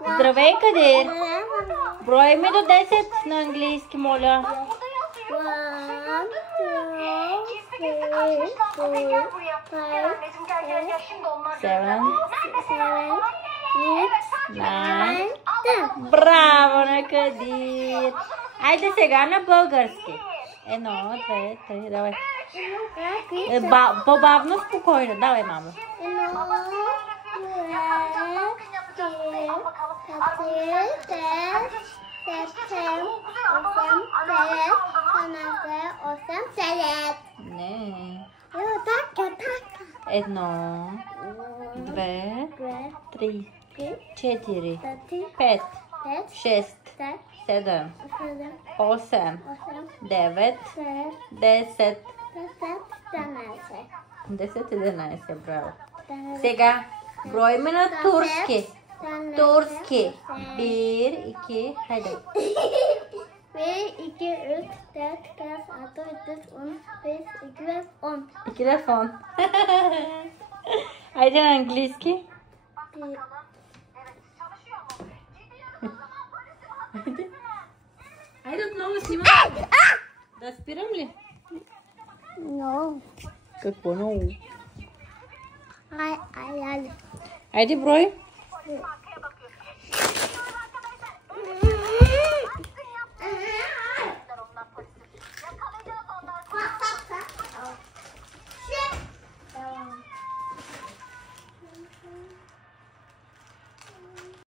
Здравей, Кадир! Брой ми до 10 на английски, моля. 1, 2, 3, 4, 5, 7, 9, 10. Браво на Кадир! Айде сега на български. 1, 2, 3, давай. По-бавно, спокойно. Давай, мамо. 1, 2, 3, 4, 5, 7, 8, 9, Не. 10. 1, 2, 3, 4, 5, 5, 6, 7, 8, 9, 10. 10, 11, браво. Сега брой ме на турски. Турски. 1, 2, хайде. 1, 2, 3, 4, 5, 6, 7, 8, 9, 10. И телефон. Айде на английски. Айде отново снимам. Да спирам ли? No. Какво много? I. Айде брой.